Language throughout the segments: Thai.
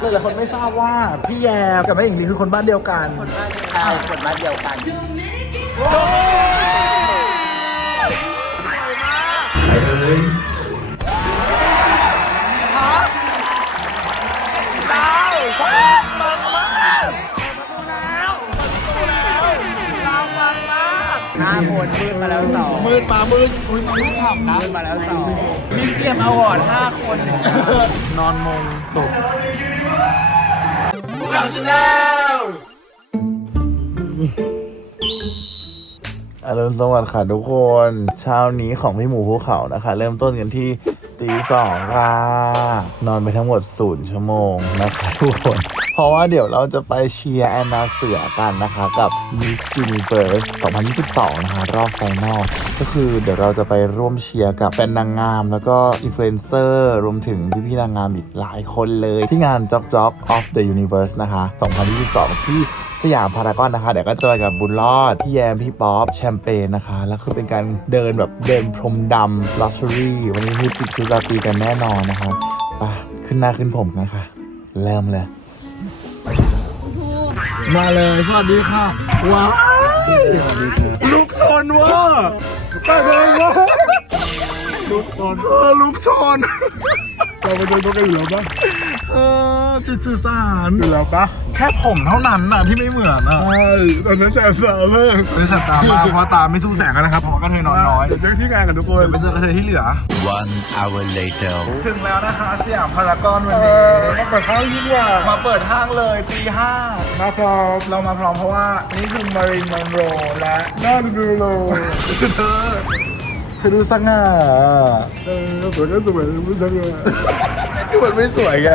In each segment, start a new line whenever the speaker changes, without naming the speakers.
หลายๆคนไม่ทราบว่าพี่แยมกับแม่หญิงลีคือคนบ้านเดียวกัน
ใช่คนบ้านเดียวกัน
ห้าคนมืดมาแล้วสอง
มืดมามืดอุ้ยมามืดฉ่ำนะ
มืดมาแล้วสองมิสเลียมอวอร์ดห้าคน
นอนมงจบ อรุณสวัสดิ์ค่ะทุกคน เช้านี้ของพี่หมูภูเขานะคะ เริ่มต้นกันที่ ตีสองค่ะนอนไปทั้งหมดศูนย์ชั่วโมงนะคะทุกคน เพราะว่าเดี๋ยวเราจะไปเชียร์แอนนาเสือกันนะคะ กับ Miss Universe 2022 นะคะ รอบไฟนอลก็คือเดี๋ยวเราจะไปร่วมเชียร์กับเป็นนางงาม แล้วก็อินฟลูเอนเซอร์รวมถึงพี่ๆนางงามอีกหลายคนเลย ที่งาน Job Job of the Universe นะคะ 2022 ที่ สยามพารากอนนะคะเดี๋ยวก็จะไปกับบุญรอด พี่แยม พี่ป๊อป แชมเปญนะคะ แล้วคือเป็นการเดินแบบเดินพรมดำ luxury วันนี้คือจิกชุดราตรีกันแน่นอนนะคะไปขึ้นหน้าขึ้นผมกันค่ะเริ่มเลย มาเลยสวัสดีค่ะ ว้าวลูกชนวะไปเลยวะลูกชนเออลูกชน
เราไปเดินตัวกันอยู่แล้วปะ
เออจิตสื่อสาร
อยู่แล้วปะ
แค่ผมเท่านั้นน่ะที่ไม่เหมือนอะ
ใช่ตอนนั้นแสบสาวเลย
บริษัทตามมาเพราะตาไม่สู้แสงกันนะครับเพราะว่ากระเทยนอนน้อย
เดี๋ยวเจอที่งานกันทุกคน
เดี๋ยวไปเจอกระเทยที่เหลือ
One hour later.
ถึงแล้วนะคะสยามพารากอนวันนี้
มาเปิดข้าวยิ่งกว่า
มาเปิดห้างเลยตีห้า
มาพร้อม
เรามาพร้อมเพราะว่านี่คือมารินมอนโรและ
น่าดูโล
เธอเธอดูสง่า
เออสวยก็สวยไม่ใช่ เลย
คือมันไม่สวยไง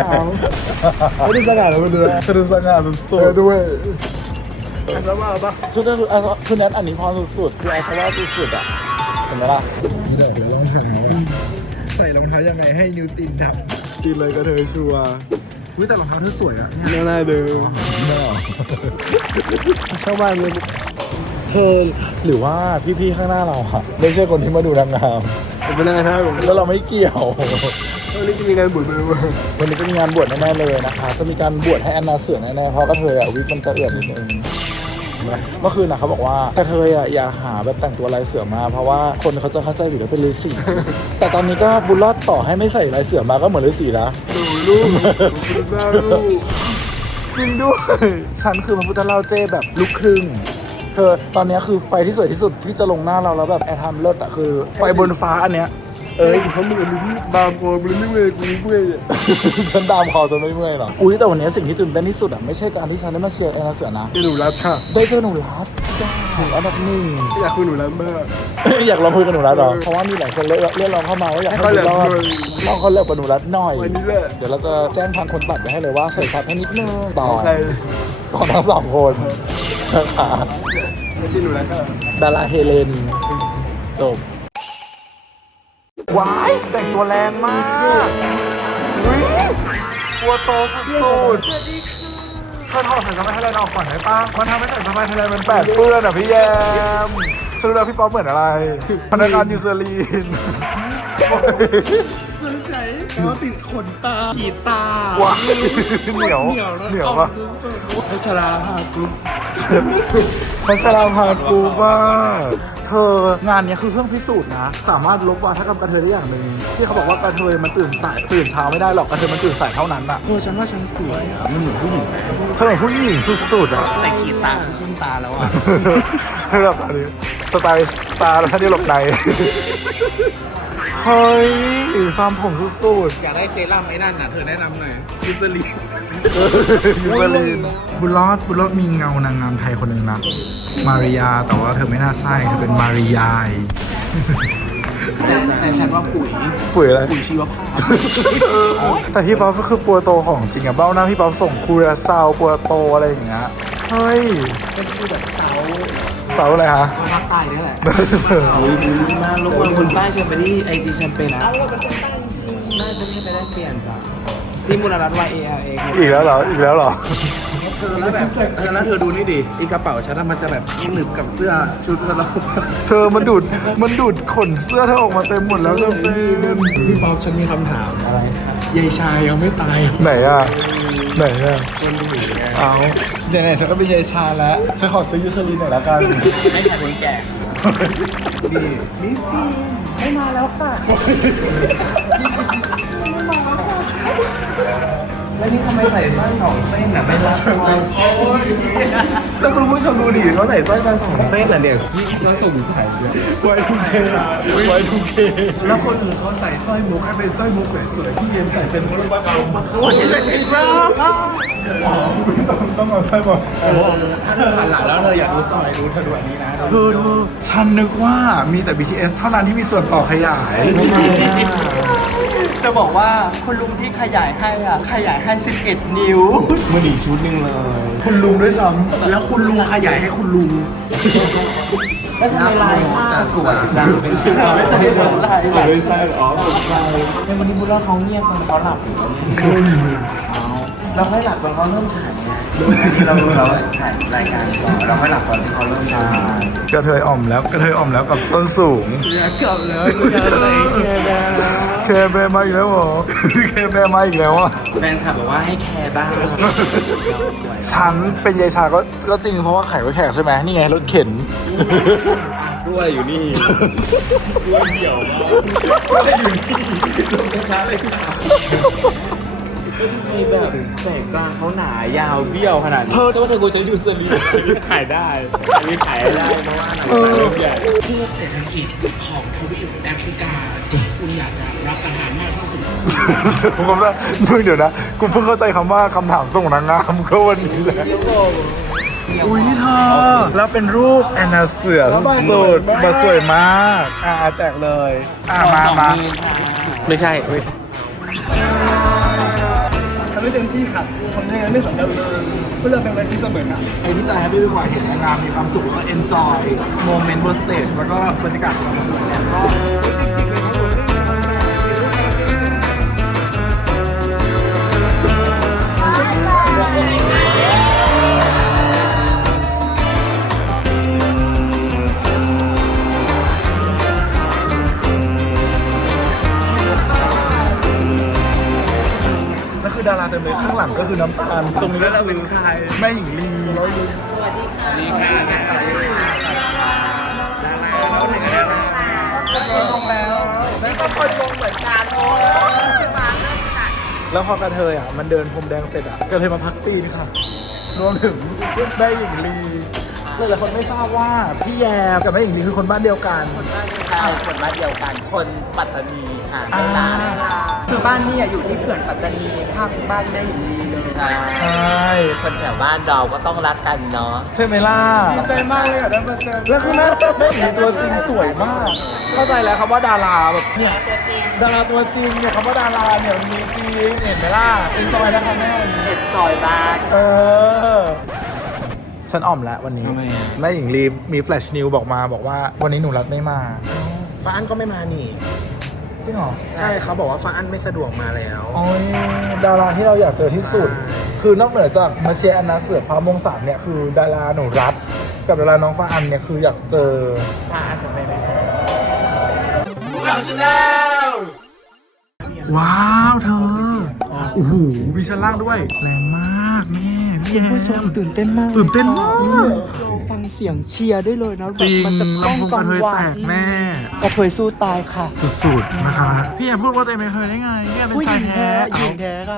ไม่ได้สง่าเลยมันเดือ
เธอดูสง่าสุ
เอ
ด
อด้วยแล้วว่าปะ
ๆชุดนั้นคืออาชุดนั้นอันนี้พอสุดๆคืออาสวะสุดๆอะเห็นไหมล่ะ
นี่เดี๋ยวเดี๋ยวต้องถามว่าใส่รองเท้ายังไงให้นิวตินดับ
ตีเลยกระเทยชัวร์วิแต่รองเท้าเธอสวยอะเนี่ย
น่าเดิม
ไม่หรอ
ชาวบ้านเลย
เธอหรือว่าพี่ๆข้างหน้าเราอะไม่ใช่คนที่มาดูนางงาม
ผมเป็นยังไงครับผม
แล้วเราไม่เกี่ยว
วันนี้จะมีงานบุญไปด้วย
วันนี้จะมีงานบวชแน่ๆเลยนะคะ จะมีการบวชให้แอนนาเสือแน่ๆเพราะกระเทยอะวิกมันจะเอื่อนนิดนึงเห็นไหมเมื่อคืนนะเขาบอกว่ากระเทยอะอย่าหาแบบแต่งตัวลายเสือมา เพราะว่าคนเขาจะเข้าใจผิดว่าเป็นฤาษีแต่ตอนนี้ก็บุญรอดต่อให้ไม่ใส่ลายเสือมาก็เหมือนฤาษีนะ
ดูลูกคุณเจ้าลูก
จริงด้วยฉันคือพระพุทธเล่าเจ้แบบลูกครึ่งเธอตอนเนี้ยคือไฟที่สวยที่สุดที่จะลงหน้าเราแล้วแบบแอร์ทำเลิศอะคือไฟบนฟ้าอันเนี้ย
เอ้ยเพราะมึงลิ้นบางโกนลิ้นไม่เมื่อยกูเมื่อย
ฉันดามคอจนไม่เมื่อยหรอกอุ้ยแต่วันนี้สิ่งที่ตื่นเต้นที่สุดอะไม่ใช่การที่ฉันได้มาเชียร์แอนนาเสือนะ
เจอหนูรัดค่ะ
ได้เจอหนูรัดหนูอันดับหนึ่ง
อยากคุยหนูรัดมาก
อยากลองคุยกับหนูรัดเหรอเพราะว่ามีหลายคนเรียกเรียกร้องเข้ามาว่าอยากให้
ให้
หนู
เขา
รอ
แหล
ด
มด้วย
ลองเขาเลิกกับหนูรัดหน่อย
วันนี้แหละ
เดี๋ยวเราจะแจ้งทางคนตัดไปให้เลยว่าใส่ซับให้นิดนึงต่อ
ใคร
ของทั้งสองคนนะคะ
ไม่ที่หนูรัดค่ะ
ดาราเฮเลนจบ ว้ายแต่งตัวแรงมากอุ้ยตัวโตสุดๆเธอถอดใส่สบายไทยแลนด์ออกก่อนได้ปะมันทำให้ใส่สบายไทยแลนด์มันแปดเปื้อนอะพี่แยมฉันรู้แล้วพี่ป๊อปเหมือนอะไรพนักงานยูเซอรีน
แล้วติดขนตาขีดตา
ว้ายเหนียวเหนียวปะ
พัชราภากรุ๊ป
พัชราภากูบ้ากเธองานเนี้ยคือเครื่องพิสูจน์นะ สามารถลบวาทกรรมกระเทยได้อย่างหนึ่งที่เขาบอกว่ากระเทยมันตื่นสายตื่นเช้าไม่ได้หรอกกระเทยมันตื่นสายเท่านั้นอะ
เออฉันว่าฉันสวยอะมันเหมือนผู้หญิงไหม
เธอเหมือนผู้หญิงสุดๆอะ
แต่ขีดตาคือขึ้นตาแล้วอะ
เธอแบบอะไรสไตล์สตาร์แล้วท่านนี่หลบใน เฮ้ยฟาร์มผมสุด
อยากได้เซรั่มไอ้นั่นน่ะเธอแนะนำหน่อยยูเซรีน
ๆยูเบลีนบุญรอดบุญรอดมีเงานางงามไทยคนหนึ่งนะ มาริยาแต่ว่าเธอไม่น่าใช่เธอเป็นมาริยาย
แต่ฉันว่าปุ๋ย
ปุ๋ยอะไร
ปุ๋ยชีวภาพ
แต่พี่ป๊อปก็คือปัวโตของจริงอะเบ้าหน้าพี่ป๊อปส่งคูราซาวปัวโตอะไรอย่างเงี้ย เฮ้ย
เป็นคือแบบเสา
เสาอะไรฮะ
ก็ภาคใต้นี่แหละโอ้ยดีมากรบกวนคนใต้เชิญไปที่ไอจีแชมเปญนะน่าฉันให้ไปได้เปลี่ยนจ้ะที่มูลรัตน์ Y A L A
อีกแล้วเหรอ อีกแล้วเหรอ
เธอแล้วแบบเออแล้วเธอดูนี่ดิอีกระเป๋าฉันน่ะมันจะแบบหนึบกับเสื้อชุดเรา
เธอมันดูด มันดูดขนเสื้อเธอออกมาเต็มหมดแล้วเธอเป็น
พี่ป๊อปฉันมีคำถามอะไรครับยายชายยังไม่ตาย
ไหนอะ ไหนอะ เอาเดี๋ยวไหนฉันก็เป็นยายชาแล้วฉันขอซื้อยูซาลินหน่อยละกัน
ไม่ใช่คนแก่
นี่นี่สิ
ไม่มาแล้วค่ะแล้วนี่ทำไมใส่สร้อยสองเส้นอะไม่รับแล้วคุณผู้ชมดูดิเขาใส่สร้อยมาสองเส้นอะเนี่ยพี่เขาสงสัยเลย
ไว้ทุกเคไว้ทุกเค
แล้วคนอื่นเขาใส่สร้อยมุกให้เป็นสร้อยมุกสวยๆพี่เย็นใส่เป็นมุกมาเข้ามาเข้ามาเลยครับ
ต้องเอาไส้บอก
ถ้าเธอหันหลังแล้วเธออยากดูสอยดูเธอดูอันนี้นะ
เธอเธอฉันนึกว่ามีแต่ BTS เท่านั้นที่มีส่วนต่อขยาย
จะบอกว่าคุณลุงที่ขยายให้อะขยายให้ 11 นิ้ว
มันอีกชุดหนึ่งเลย
คุณลุงด้วยซ้
แล้วคุณลุงขยายให้คุณลุงแล้วทำไมลายผ้าสวยจังเป็นชุดเราไม่ใช่ลายไม่ใช่อ๋อตกใจในวันนี้บุญรอดเขาเงียบจนเขาหลับอยู่ เราค่อยหลับตอนเขาเริ่มฉายไงเราเราถ่ายรายการก่อนเราค่อยหลับตอนที่เขาเริ่มฉายำ
กระเทยอ่อมแล้วกระเทยอ่อมแล้วกับส้นสูง
เกือบเลยกูจะอะไรแค่แล้ว
เคแบร์มาอีกแล้วเหรอ เคแบร์มาอีกแล้วอะ
แฟนคลับบอกว่าให้แคร์บ้าง
ฉันเป็นยายชาก็ก็จริงเพราะว่าไข่ไว้แขกใช่ไหมนี่ไงรถเข็น
ด้วยอยู่นี่ด้วยเดี่ยวด้วยอยู่นี่ลงกระทะเลยค่ะ ทำไมแบบแสกกลางเขาหนายาวเบี้ยวขนาดนี้
เธอ
เจ้าชายกูใช้ยูสลีขายได้อันนี้ขายได้เพราะว่าหนังสือเล่มใหญ่
ชื่อเศรษฐกิจของทวีปแอฟริกาที่คุณอยากจะรับประทานมากที่สุด
ผมก็ว่ามึงเดี๋ยวนะกูเพิ่งเข้าใจคำว่าคำถามส่งนางงามก็วันนี้แหละอุ้ยเธอแล้วเป็นรูปแอนนาเสือสุดๆมาสวยมาก อ่าแจกเลย อ่ามามา
ไม่ใช่ไม่ใช่
ทำให้เต็มที่ค่ะคนไทยไม่สนใจเลยก็เลยเป็นอะไรที่เสมอนะไอ้ที่ใจแฮปปี้ดีกว่าเห็นนางงามมีความสุขแล้วก็เอนจอยโมเมนต์บนสเตจแล้วก็บรรยากาศของเราด้วยแล้วก็ คือดาราเต็มเลยข้างหลังก็คือน้ำตาลตรงนี้ก็คือแม่หญิงลีแล้ว
ดีค่ะดาราเราถึงดารา
ลงแล้ว
แล้วก็คนลงเหมือนกันโอ้ยมาเริ่มหนัก
แล้วพอกระเทยอะมันเดินพรมแดงเสร็จอะกระเทยมาพักตีนค่ะรวมถึงแม่หญิงลีหลายๆคนไม่ทราบว่าพี่แยมกับแม่หญิงลีคือคนบ้านเดียวกัน
ใช่คนบ้านเดียวกัน คนปัตตานีค่ะในร้านค่ะ
คือบ้านนี่อะอยู่ที่เขื่อนปัตตานีข้ามบ้านแม่หญิงลีเลย
ใช่
ใช่
คนแถวบ้านเราก็ต้องรักกันเนาะ
ใช่ไหมล่ะดีใจมากเลยอะได้มาเจอแล้วคือแม่แม่หญิงลีตัวจริงสวยมาก เข้าใจแล้วครับว่าดาราแบบเนี่ยดาราตัวจริงเนี่ยคำว่าดาราเนี่ยมันมีจริงเห็นไหมล่ะเอ็นจอยนะคะแม่
เอ็นจอยบ้าน
เออฉันอ่อมแล้ววันนี้ แม่หญิงลีมีแฟลชนิวบอกมาบอกว่าวันนี้หนูรัดไม่มา
ฟ้าอันก็ไม่มานี่
จริงเหรอ
ใช่เขาบอกว่าฟ้าอันไม่สะดวกมาแล้ว
โอ้ยดาราที่เราอยากเจอที่สุด
ใช่
คือนอกเหนือจากมาเชียร์แอนนาเสือพามงสามเนี่ยคือดาราหนูรัดกับดาราน้องฟ้าอันเนี่ยคืออยากเจอว้าวเธอโอ้โหมีชั้นล่างด้วย แรงมากแม่ พี่แยม
ตื่นเต้นมาก
ตื่นเต้นมาก
ฟังเสียงเชียร์ได้เลยนะ
จริง
มันจะต้อง
ลำโพงก
กั
ระ
ง
เทย
วา
แต
น
กแน่
กระเทยสู้ตายค่ะ
สุดๆนะคะ พี่แยมพูดว่าตัวเองเป็นเทยได้ไงพี่แยมเป็น
ผู้ห
ชา
ญิ
ย
ง
แท้
แท้หญิงแท้ค่ะ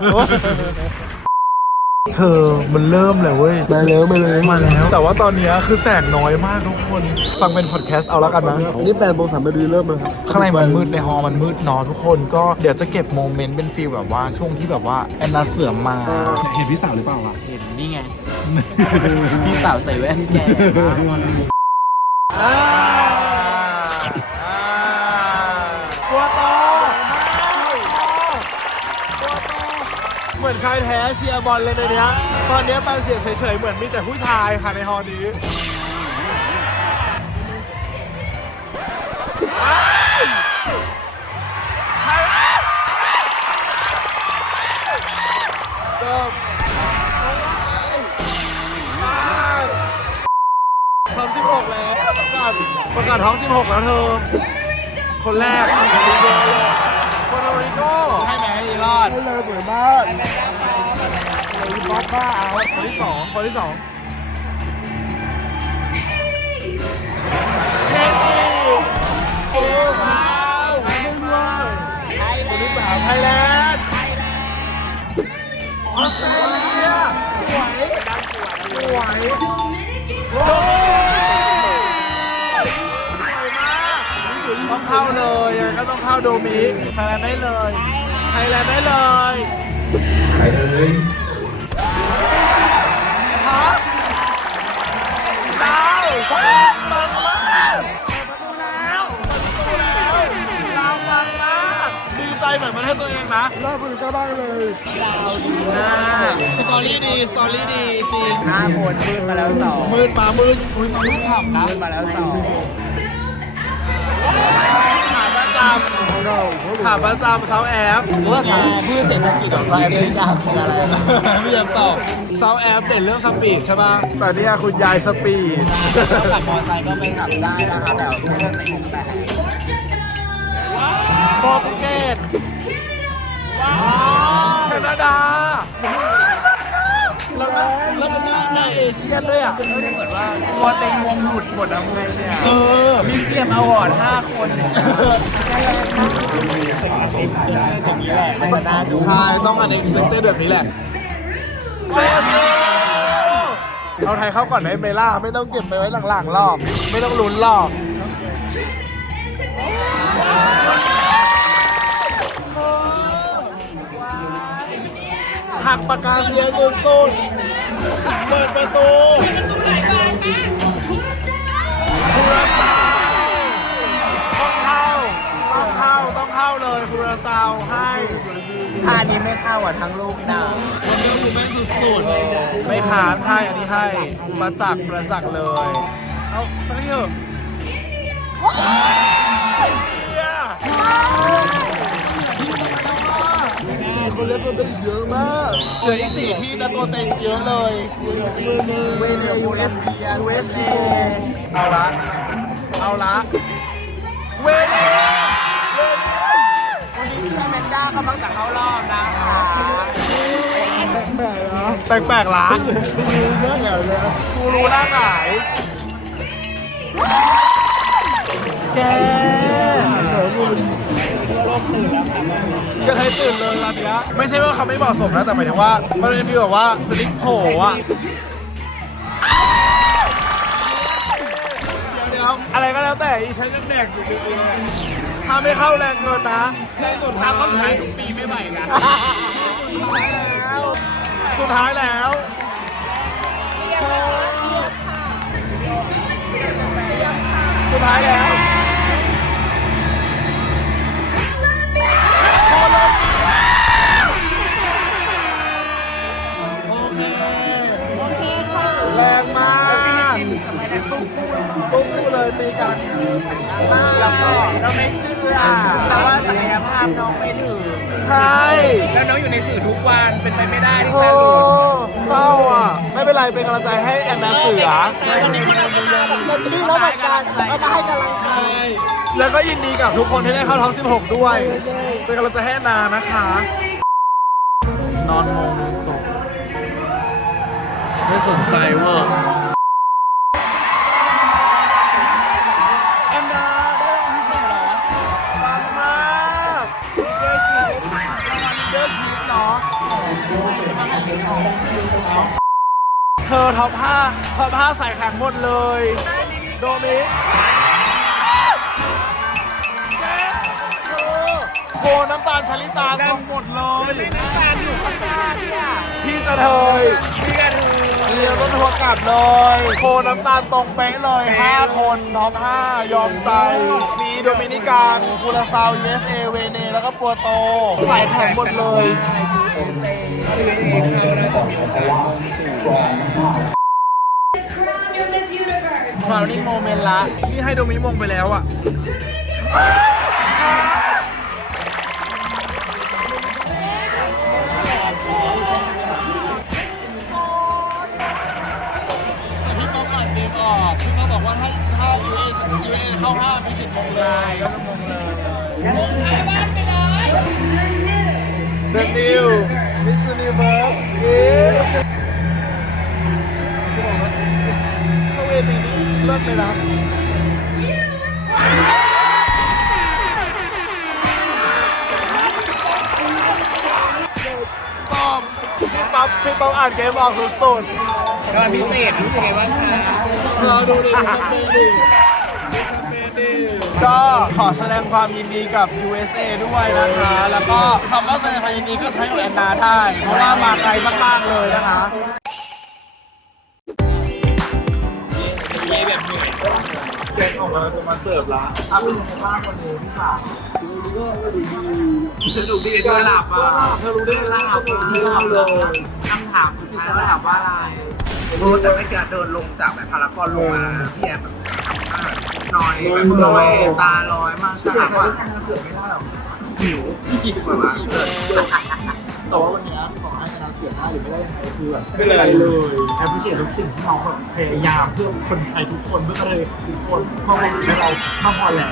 เธอมันเริ่มเลยเว้ย มาแล้วมาแล้วมาแล้ว แต่ว่าตอนเนี้ยคือแสงน้อยมากทุกคน ฟังเป็นพอดแคสต์เอาแล้วกันนะ
นี่แปดโมงสามนาทีเริ่มเลยครับ
ข้างในมันมืดในฮอลล์มันมืดเนอนทุกคนก็เดี๋ยวจะเก็บโมเมนต์เป็นฟีลแบบว่าช่วงที่แบบว่าแอนนาเสือมาเห็นพี่สาวหรือเปล่าล่ะ
เห็นนี่ไง พี่สาวใส่แว่นแก่
ตัว อนชายแท้เชียร์บอลเลยในเนี้ยตอนเนี้ยแฟนเสียงเฉยๆ เหมือนมีแต่ผู้ชายค่ะในฮอลล์นี้จบท้อง16แล้วประกาศประกาศท้อง16แล้วเธอ คนแรกโปรโตริโกใช่ไหม
รอด
ได้เลยสวยมากเลยบ๊อบบ้าเอาคนที่สองคนที่สองเฮตีโอ้ว้าวไม่ด้วยคนที่สามไทยแลนด์ออสเตรเลียสวยสวยโอ้ต้องเข้าเลยยังไงก็ต้องเข้าโดมิกไทยแลนด์ได้เลย ไทยแลนด์ได้เลยไปเลยฮะดาวปังมากเปิดประตูแล้วเปิดประตูแล้วดาวปังมากดีใจเหมือนประเทศตัวเองนะรอบอื่นก็บ้างเลยสตอรี่ดี สตอรี่ดีจริง
ห้าคนมืดมาแล้วสอง
มืดมามืดอุ้ยมืดฉ่ำนะ
มืดมาแล้วสอง
ขาประจำขาประจำเซาแอฟ
เมื่อกี้พืชเศรษฐกิจของไทยอเมริกาคืออะไร
ไม่ยังตอบเซาแอฟเด่นเรื่องสปีดใช่ป่ะแต่เนี่ยคุณยายสปีด
ถ้าขับมอเตอร์ไซค์ก็ไปขับได้นะคะแต่ว่าเพื่อนใส่หมวกแตก
โปรตุเกสแคนาดาแล้วก็แล้วก็ในเอเชียด้วยอะ
เหมือนว่าตัวเต็งวงหลุดหมดแล้วไงเนี่ย
เออ
มิส เลียมอวอร์ดห้าคนเนี่ยนะ
อย่างนี้แหละมันจะน่าดู
ใช่ต้องอันเอ็กซ์เแบบนี้แหละเอาไทยเข้าก่อนไหมเมล่าไม่ต้องเก็บไปไว้หลังๆรอกไม่ต้องลุ้นรอกหักปากกาเสียสุดๆเปิดประตูคูราซา คูราซาวให้
ท่านี้ไม่เข้าอะทั้งลูกดาว
มันก็คือแม่งสุดๆ ไม่ขานให้อันนี้ให้ มาจักประจักษ์เลย เอาสักทีเถอะเนี่ยคนเล่นตัวเต็งเยอะมากเหลืออีกสี่ที่แต่ตัวเต็งเยอะเลยเวเน US USA เอาละ เอาละ
ชื่อแมนด้าก็มักจะเขารอบนะคะ
แปลกๆล้านกูรู้หน้าหงายแกกระเทยตื่นเลยตอนเนี้ยไม่ใช่ว่าเขาไม่เหมาะสมนะแต่หมายถึงว่า มันเป็นฟีลแบบว่าเป็นลิกโผล่อะเดี๋ยวอะไรก็แล้วแต่อีฉันยังแดกอยู่ดีๆ ถ้าไม่เข้าแรงเกินนะที่สุดท้ายก็ขายทุกปีไม่ไหวนะสุดท้ายแล้วสุดท้ายแล้ว ตุ้มคู่เลยตีกัน
แล้วก็เราไม่เชื่อเพราะว่าศักยภาพน้องไม่ถึง
ใช่
แล้วน้องอยู่ในสื่อทุกวันเป็นไปไม่ได้ที่
โอ้
จะหลุด
เศร้าอะ ไม่เป็นไรเป็นกำลังใจให้แอนนาเสือ
เราจะได้รับเหมือนกันเอามาให้กำลังใจ
แล้วก็ยินดีกับทุกคนที่ได้เข้าท้อง16 ด้วย เป็นกำลังใจให้แอนนานะคะ นอนงงจบไม่สนใจเวอร์ เธอท็อป5ท็อป5ใส่แข่งหมดเลย โดมิโคน้ำตาลชลิตาตรงหมดเลยพี่จะเทยเรียนต้นทัวร์กลับเลย โคน้ำตาลตรงเป๊ะเลย 5 คนท็อป5ยอมใจ มีโดมินิกันคูราซาว USA เวเน แล้วก็ปัวโต ใส่แข่งหมดเลย
คราวนี้โมเมนต์ละ
นี่ให้โดมินิมงไปแล้วอะพี่ต้องอ่านเกมออกพี่ต้องบอกว่าถ้าถ้า UA UA เข้า5มีสิทธิ์มงเลยก็มงเลย The new Miss Universe is จะบอกว่าเข้าเวทีนี้เลิศเลยนะตอบพี่ป๊อปพี่ป๊อปอ่านเกมออกสุดๆ
ตอนพิเศษรู้สึกไงบ้างคะ
เราดูในดิสเพย์ดิดิสเพย์ดิ ก็ขอแสดงความยินดีกับ USA ด้วยนะคะ แล้วก็คำว่าแสดงความยินดีก็ใช้กับแอนนาได้ เพราะว่ามาไกลมากๆเลยนะคะเซ็นออกมาจะมาเสิร์ฟละอะเป็นยังไงบ้างวันนี้พี่สาว
สนุกดีเธอหลับอะเธอรู้ได้หลับอะเธอหลับเลยคำถามสุดท้ายแล้วถามว่าอะไร
รูแต่ไม่แกเดินลงจากแบบพารากอนลงมาพี่แอนแบบ หน่อยแบบลอยตาลอยมากใช่ไหมว่าหิวแบบว่า
แต่ว่าวันนี้ขอให้ชนะเสียงได้หรือไม่ได้ยังไงคือแบบไม่เป็นไรเลยแอปพลิเคชันทุกสิ่งที่น้องแบบพยายามเพื่อคนไทยทุกคนเพื่อประเทศทุกคนเพราะความสุขให้เรามากพอแล้ว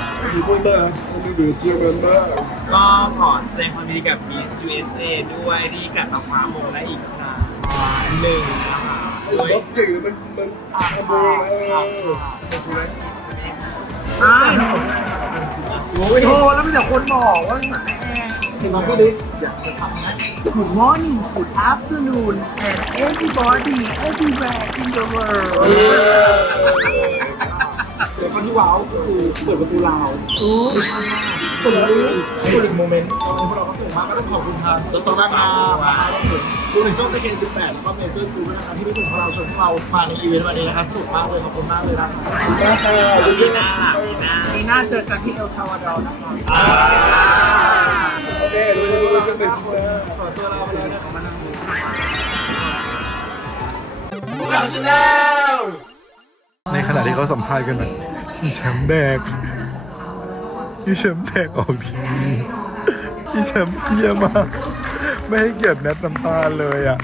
ก็ขอแสดงความยินดีกับ Miss USA ด้วยที่กลับมาคว้ามงได้อีกครั้งหนึ่งนะคะโดยถือมันมันอ่านข่าวอ่านข่าวใช่ไหมคะ
โอ้แล้วมีแต่คนบอกว่าเหมือน
ถึงน้องพี่ลิศอยากจะทำไหม
Good morning Good afternoon and everybody everywhere in the world
เดี๋ยวคนที่ว้าวก็คือเปิดประตูลาวไม่ใช่เปิดประตูเมจิกโมเมนต์ตอนนี้พวกเราก็สนุกมากก็ต้องขอบคุณทางจอร์จนานะคะรวมถึงรวมถึงโจ้ตะเคน18แล้วก็เมเจอร์กูนะคะที่ได้เป็นของเราชวนพวกเรามาในอีเวนต์วันนี้นะคะสนุกมากเลยขอบคุณมากเลยนะคะขอบคุณที่หน้าปีหน้า
ปีหน้าเจอกันที่เอลซาวาดอร์นะคะ
โอเคดูดูดูเป็นขอตัวลาไปเลยนะของมันนั่งดูในขณะที่เขาสัมภาษณ์กันนะมีแชมป์แดก พี่แชมป์แตกออกทีวีมีแชมป์เพี้ยมาก ไม่ให้เกียรติแนทน้ำตาเลยอะ